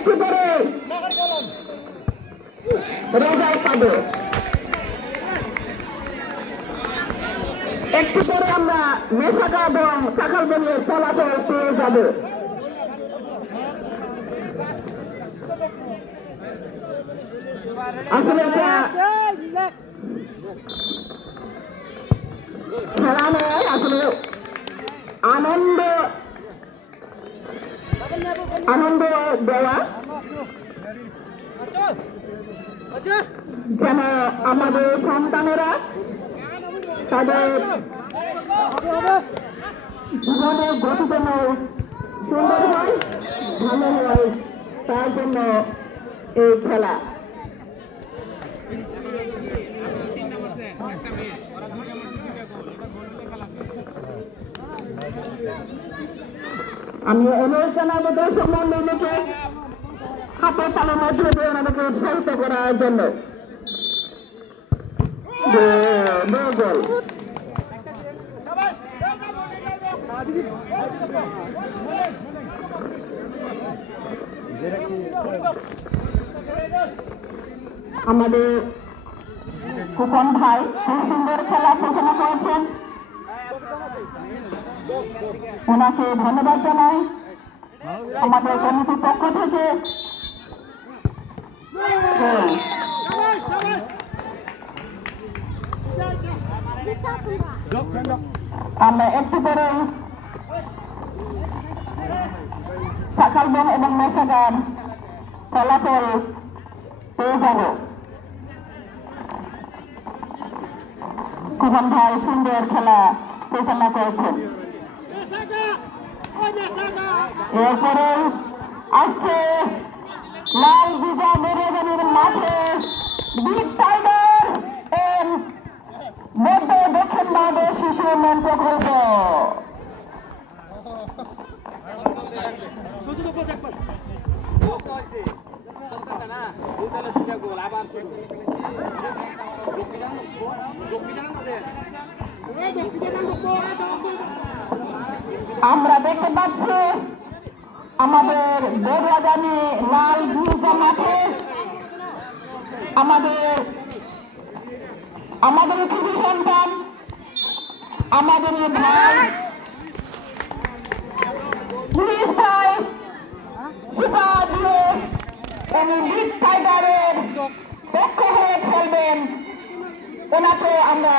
একটু পরে রেজাল্ট পাবে। একটু পরে আমরা মেশাগা এবং চাকালবনের ফলাফল পেয়ে যাব। আসলে খেলা নয়, আসলে আনন্দ দেওয়া, যেন আমাদের সন্তানেরা তাদের জীবনের গতি যেন সুন্দর হয়, ভালো হয়, তার জন্য এই খেলা। আমি অনুরোধ জানাবো দর্শক মন্ডলীকে হাতে তালের মধ্যে দিয়ে ওনাদেরকে উৎসাহিত করার জন্য। আমাদের কুপন ভাই খুব সুন্দর খেলা ঘোষণা করেছেন, ওনাকে ধন্যবাদ জানাই আমাদের কমিটির পক্ষ থেকে। আমরা একটু করে চাকালবন এবং মেশাগার ফলাফল পেয়ে যাব। কুপন ভাই সুন্দর খেলা ঘোষণা করেছেন। এরপরে আজকে লাল বিজা মেরেজানির মাঠে বিগ টাইগার মধ্য দক্ষিণ বাংলাদেশ শিশু উন্নয়ন প্রকল্প আমরা দেখতে পাচ্ছি আমাদের বড়ুয়াজানি লাল বিজা মাঠে আমাদের কৃষি সন্তান, আমাদের ভাই পুলিশ ভাই সুপা দিয়ে উনি বিগ টাইগারের পক্ষ হয়ে খেলবেন। ওনাকে আমরা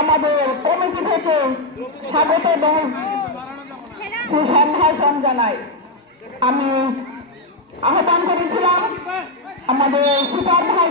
আমাদের কমিটি থেকে স্বাগত এবং সুসম্ভাষণ জানাই। আমি আহ্বান করেছিলাম আমাদের সুপার ভাই